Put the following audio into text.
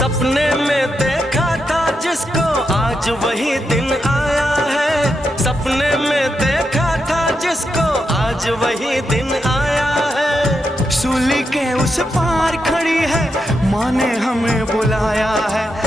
सपने में देखा था जिसको आज वही दिन आया है। सपने में देखा था जिसको आज वही दिन आया है। सूली के उस पार खड़ी है, माँ ने हमें बुलाया है।